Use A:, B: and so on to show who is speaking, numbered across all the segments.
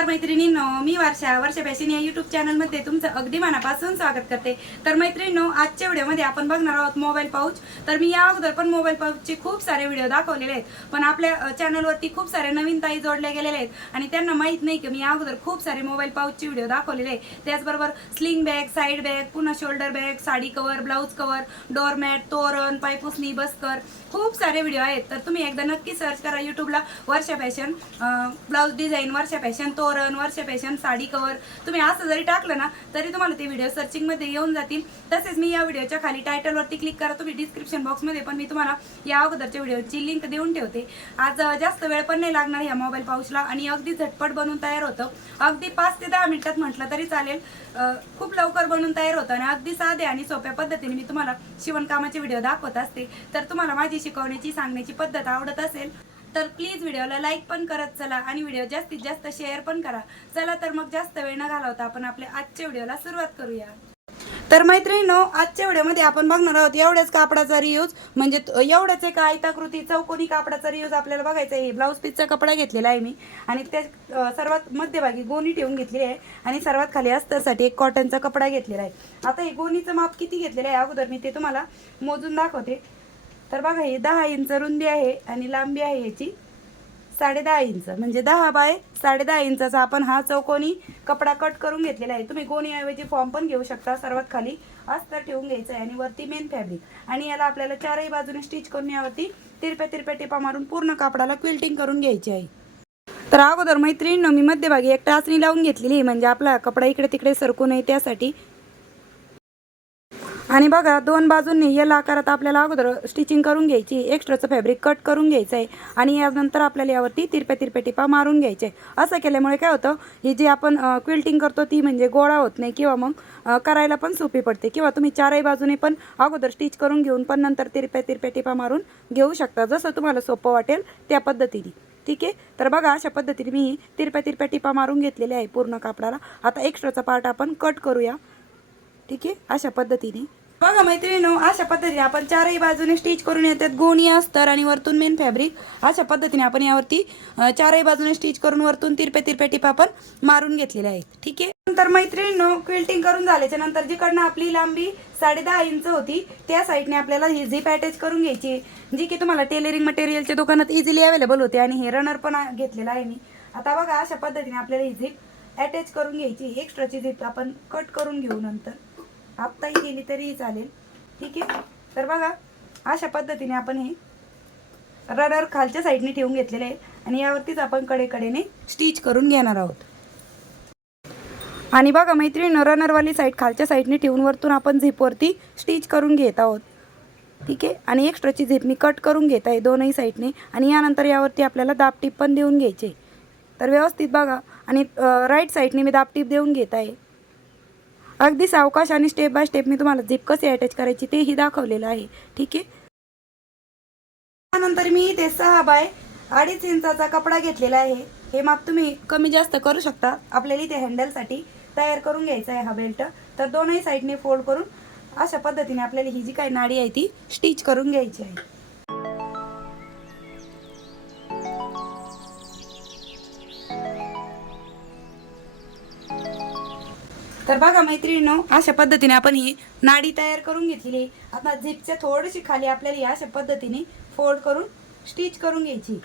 A: नमस्कार मैत्रिणींनो मी वर्षा वर्षा फॅशन या युट्यूब चॅनलमध्ये तुमचं अगदी मनापासून स्वागत करते. तर मैत्रिणींनो आजच्या व्हिडिओमध्ये आपण बघणार आहोत मोबाईल पाऊच तर मी या अगोदर पण मोबाईल पाऊचचे खूप सारे व्हिडिओ दाखवलेले आहेत. पण आपल्या चॅनलवरती खूप सारे नवीन ताई जोडल्या गेलेल्या आहेत. आणि त्यांना माहीत नाही की मी या अगोदर खूप सारे मोबाईल पाऊचचे व्हिडिओ दाखवलेले आहेत. त्याचबरोबर स्लिंग बॅग साईड बॅग पुन्हा shoulder bag sari cover blouse cover doormat तोरण पायपुसणी बस्कर खूप सारे व्हिडिओ आहेत. तर तुम्ही एकदा नक्की सर्च करा युट्यूबला Varsha fashion blouse design Varsha fashion तोरण वर्षा फॅशन साडी कवर तुम्ही असं जरी टाकलं ना तरी तुम्हाला ते व्हिडिओ सर्चिंगमध्ये येऊन जातील. तसेच मी या व्हिडिओच्या खाली टायटलवरती क्लिक करा तुम्ही डिस्क्रिप्शन बॉक्समध्ये पण मी तुम्हाला या अगोदरच्या व्हिडिओची लिंक देऊन ठेवते. आज जास्त वेळ पण नाही लागणार ह्या मोबाईल पाऊचला आणि अगदी झटपट बनवून तयार होतं. अगदी पाच ते दहा मिनिटात म्हटलं तरी चालेल. खूप लवकर बनवून तयार होतं आणि अगदी साधे आणि सोप्या पद्धतीने मी तुम्हाला शिवणकामाचे व्हिडिओ दाखवत असते. तर तुम्हाला माझी शिकवण्याची सांगण्याची पद्धत आवडत असेल तर प्लीज व्हिडिओला लाईक पण करत चला आणि व्हिडिओ जास्तीत जास्त शेअर पण करा. चला तर मग जास्त वेळ न घालवता आपण आपल्या आजच्या व्हिडिओला सुरुवात करूया. तर मैत्रिणीनो आजच्या व्हिडिओमध्ये आपण बघणार आहोत एवढ्याच कापडाचा रियूज म्हणजे एवढ्याच एका आयताकृती चौकोनी कापडाचा रियूज आपल्याला बघायचा आहे. ब्लाऊज पीसचा कपडा घेतलेला आहे मी. आणि त्या सर्वात मध्यभागी गोणी ठेवून घेतलेली आहे. आणि सर्वात खाली अस्तरसाठी एक कॉटनचा कपडा घेतलेला आहे. आता हे गोणीचं माप किती घेतलेलं आहे? अगोदर मी ते तुम्हाला मोजून दाखवते. तर बघा हे दहा इंच रुंदी आहे आणि लांबी आहे याची साडे दहा इंच. म्हणजे दहा बाय साडे दहा इंचाचा आपण हा चौकोनी कपडा कट करून घेतलेला आहे. तुम्ही गोणीऐवजी फॉर्म पण घेऊ शकता. सर्वात खाली अस्तर ठेवून घ्यायचं आहे आणि वरती मेन फॅब्रिक आणि याला आपल्याला चारही बाजूने स्टिच करून यावरती तिरप्या तिरप्या टिपा मारून पूर्ण कापडाला क्विल्टिंग करून घ्यायची आहे. तर अगोदर मैत्रिणीनं मी मध्यभागी एक टाचणी लावून घेतलेली आहे. म्हणजे आपला कपडा इकडे तिकडे सरकू नये त्यासाठी आणि बघा दोन बाजूंनी या आकारात आपल्याला अगोदर स्टिचिंग करून घ्यायची एक्स्ट्राचं फॅब्रिक कट करून घ्यायचं आहे आणि यानंतर आपल्याला यावरती तिरप्या तिरप्या टिपा मारून घ्यायचे. आहे असं केल्यामुळे काय होतं ही जी आपण क्विल्टिंग करतो ती म्हणजे गोळा होत नाही किंवा मग करायला पण सोपी पडते किंवा तुम्ही चारही बाजूने पण अगोदर स्टिच करून घेऊन पण नंतर तिरप्या तिरप्या टिपा मारून घेऊ शकता. जसं तुम्हाला सोपं वाटेल त्या पद्धतीने. ठीक आहे? तर बघा अशा पद्धतीने मी तिरप्या तिरप्या टिपा मारून घेतलेल्या आहे पूर्ण कापडाला. आता एक्स्ट्राचा पार्ट आपण कट करूया. ठीक आहे? अशा पद्धतीने. बघा मैत्रिणी अशा पद्धतीने आपण चारही बाजूने स्टिच करून येतात. गोणी अस्तर आणि वरतून मेन फॅब्रिक अशा पद्धतीने आपण यावरती चारही बाजूने स्टिच करून वरतून तिरपे तिरपे टिपा आपण मारून घेतलेल्या आहेत. ठीक आहे? नंतर मैत्रिणीनो क्विल्टिंग करून झाल्याच्यानंतर जिकडनं आपली लांबी साडे दहा इंच होती त्या साईडने आपल्याला ही झीप अटॅच करून घ्यायची जी की तुम्हाला टेलरिंग मटेरियलच्या दुकानात इझिली अवेलेबल होते आणि हे रनर पण घेतलेला आहे मी. आता बघा अशा पद्धतीने आपल्याला ही झीप अटॅच करून घ्यायची एक्स्ट्राची झीप आपण कट करून घेऊ नंतर. हप्ताही केली तरीही चालेल. ठीक आहे? तर बघा अशा पद्धतीने आपण हे रनर खालच्या साईडने ठेवून घेतलेले आहे आणि यावरतीच आपण कडेकडेने स्टिच करून घेणार आहोत. आणि बघा मैत्रीण रनरवाली साईड खालच्या साईडने ठेवून वरतून आपण झिपवरती स्टिच करून घेत आहोत. ठीक आहे? आणि एक्स्ट्राची झिप मी कट करून घेत आहे दोनही साईडने आणि यानंतर यावरती आपल्याला दाबटीप पण देऊन घ्यायचे. तर व्यवस्थित बघा आणि राईट साईडने मी दाबटीप देऊन घेत आहे. अगदी सावकाश आणि स्टेप बाय स्टेप मी तुम्हाला झिप कशी अटॅच करायची तेही दाखवलेलं आहे. ठीक आहे? त्यानंतर मी इथे सहा बाय अडीच इंचाचा कपडा घेतलेला आहे. हे माप तुम्ही कमी जास्त करू शकता. आपल्याला इथे हँडलसाठी तयार करून घ्यायचा आहे हा बेल्ट तर दोनही साईडने फोल्ड करून अशा पद्धतीने आपल्याला ही जी काही नाडी आहे ती स्टिच करून घ्यायची आहे. तर बघा मैत्रिणीनो अशा पद्धतीने आपण ही नाडी तयार करून घेतलेली आहे. आता झिपच्या थोडीशी खाली आपल्याला अशा पद्धतीने फोल्ड करून स्टिच करून घ्यायची.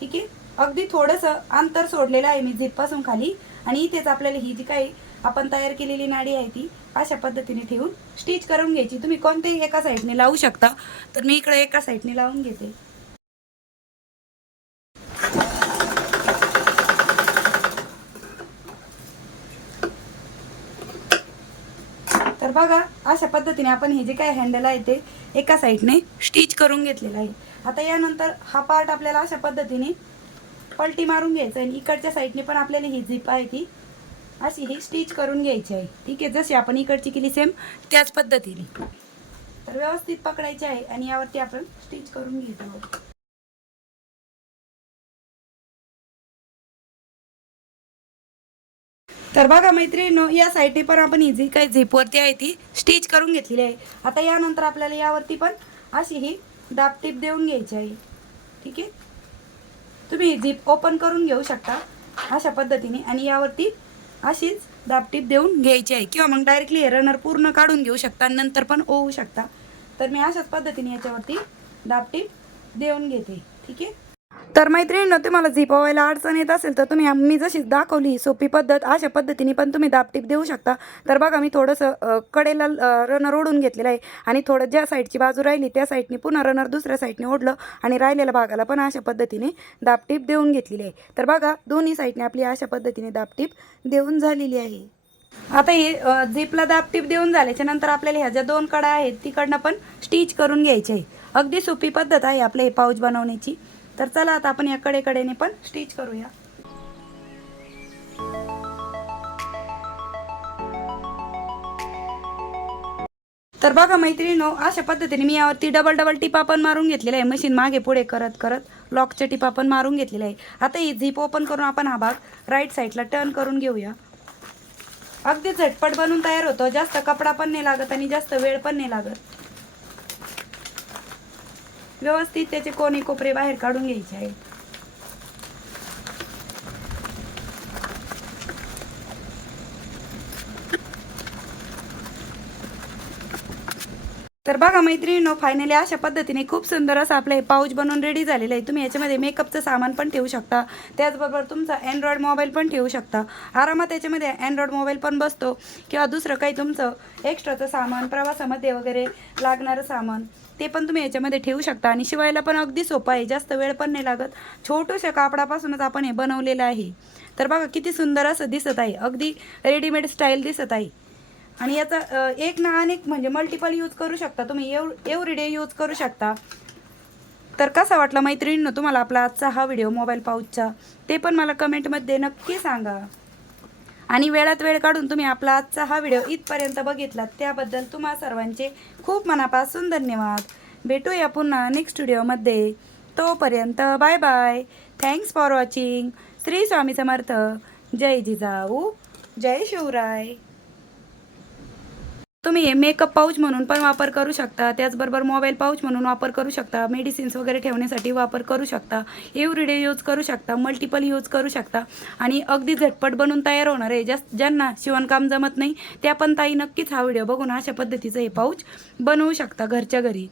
A: ठीक आहे? अगदी थोडंसं अंतर सोडलेलं आहे मी झिपपासून खाली. आणि इथेच आपल्याला ही जी काही आपण तयार केलेली नाडी आहे ती अशा पद्धतीने ठेवून स्टिच करून घ्यायची. तुम्ही कोणत्याही एका साईडने लावू शकता. तर मी इकडे एका साईडने लावून घेते तर बघा अशा पद्धतीने आपण हे जे काय हँडल आहे ते एका साईडने स्टिच करून घेतलेलं आहे. आता यानंतर हा पार्ट आपल्याला अशा पद्धतीने पलटी मारून घ्यायचा आहे आणि इकडच्या साईडने पण आपल्याला ही झिप आहे ती अशी ही स्टिच करून घ्यायची आहे. ठीक आहे जशी आपण इकडची केली सेम त्याच पद्धतीने. तर व्यवस्थित पकडायची आहे आणि यावरती आपण स्टिच करून घेत. तर बघा मैत्रिणीनो या साईडने पण आपण इझी जी काही झिपवरती आहे ती स्टिच करून घेतलेली आहे. आता यानंतर आपल्याला यावरती पण अशी ही दाबटीप देऊन घ्यायची आहे. ठीक आहे? तुम्ही झिप ओपन करून घेऊ शकता अशा पद्धतीने आणि यावरती अशीच दाबटीप देऊन घ्यायची आहे. किंवा मग डायरेक्टली रनर पूर्ण काढून घेऊ शकता नंतर पण ओवू शकता. तर मी अशाच पद्धतीने याच्यावरती दाबटीप देऊन घेते. ठीक आहे? तर मैत्रिणीनं तुम्हाला झिपवायला अडचण येत असेल तर तुम्ही मी जशी दाखवली सोपी पद्धत अशा पद्धतीने पण तुम्ही दाबटीप देऊ शकता. तर बघा मी थोडंसं कडेला रनर ओढून घेतलेलं आहे आणि थोडं ज्या साईडची बाजू राहिली त्या साईडने पुन्हा रनर दुसऱ्या साईडने ओढलं आणि राहिलेल्या भागाला पण अशा पद्धतीने दाबटीप देऊन घेतलेली आहे. तर बघा दोन्ही साईडने आपली अशा पद्धतीने दाबटीप देऊन झालेली आहे. आता हे झिपला दाबटीप देऊन झाल्याच्यानंतर आपल्याला ह्या ज्या दोन कडा आहेत तिकडनं पण स्टिच करून घ्यायचे आहे. अगदी सोपी पद्धत आहे आपले हे पाऊच बनवण्याची. तर चला आता आपण या कडेकडेने पण स्टिच करूया. तर बघा मैत्रिणीनो अशा पद्धतीने मी यावरती डबल डबल टिपा पण मारून घेतलेला आहे. मशीन मागे पुढे करत करत लॉकच्या टिपा पण मारून घेतलेल्या आहे. आता ही झीप ओपन करून आपण हा भाग राईट साईडला टर्न करून घेऊया. अगदी झटपट बनून तयार होतो. जास्त कपडा पण नाही लागत आणि जास्त वेळ पण नाही लागत. व्यवस्थित त्याचे कोणी कोपरे बाहेर काढून घ्यायचे आहेत. तर बघा मैत्रिणीनो फायनली अशा पद्धतीने खूप सुंदर असं आपलं हे पाऊच बनवून रेडी झालेलं आहे. तुम्ही याच्यामध्ये मेकअपचं सामान पण ठेवू शकता. त्याचबरोबर तुमचा अँड्रॉइड मोबाईल पण ठेवू शकता. आरामात याच्यामध्ये अँड्रॉइड मोबाईल पण बसतो. किंवा दुसरं काही तुमचं एक्स्ट्राचं सामान प्रवासामध्ये वगैरे लागणारं सामान ते पण तुम्ही याच्यामध्ये ठेवू शकता. आणि शिवायला पण अगदी सोपं आहे. जास्त वेळ पण नाही लागत. छोटूशा कापडापासूनच आपण हे बनवलेलं आहे. तर बघा किती सुंदर असं दिसत आहे. अगदी रेडीमेड स्टाईल दिसत आहे. आणि याचा एक ना अनेक म्हणजे मल्टिपल यूज करू शकता. तुम्ही एव एव्हरी डे यूज करू शकता. तर कसा वाटला मैत्रिणींनो तुम्हाला आपला आजचा हा व्हिडिओ मोबाईल पाऊचचा ते पण मला कमेंटमध्ये नक्की सांगा. आणि वेळात वेळ काढून तुम्ही आपला आजचा हा व्हिडिओ इथपर्यंत बघितलात. त्याबद्दल तुम्हा सर्वांचे खूप मनापासून धन्यवाद. भेटूया पुन्हा नेक्स्ट व्हिडिओमध्ये तोपर्यंत bye bye thanks for watching Shri Swami Samarth. जय जिजाऊ. जय शिवराय. तुम्ही हे मेकअप पाऊच म्हणून पण वापर करू शकता. त्याचबरोबर मोबाईल पाऊच म्हणून वापर करू शकता. मेडिसिन्स वगैरे ठेवण्यासाठी वापर करू शकता. एव्हरीडे यूज करू शकता. मल्टिपल यूज करू शकता. आणि अगदी झटपट बनून तयार होणार आहे. जास्त ज्यांना शिवणकाम जमत नाही त्या पण ताई नक्कीच हा व्हिडिओ बघून अशा पद्धतीचं हे पाऊच बनवू शकता घरच्या घरी.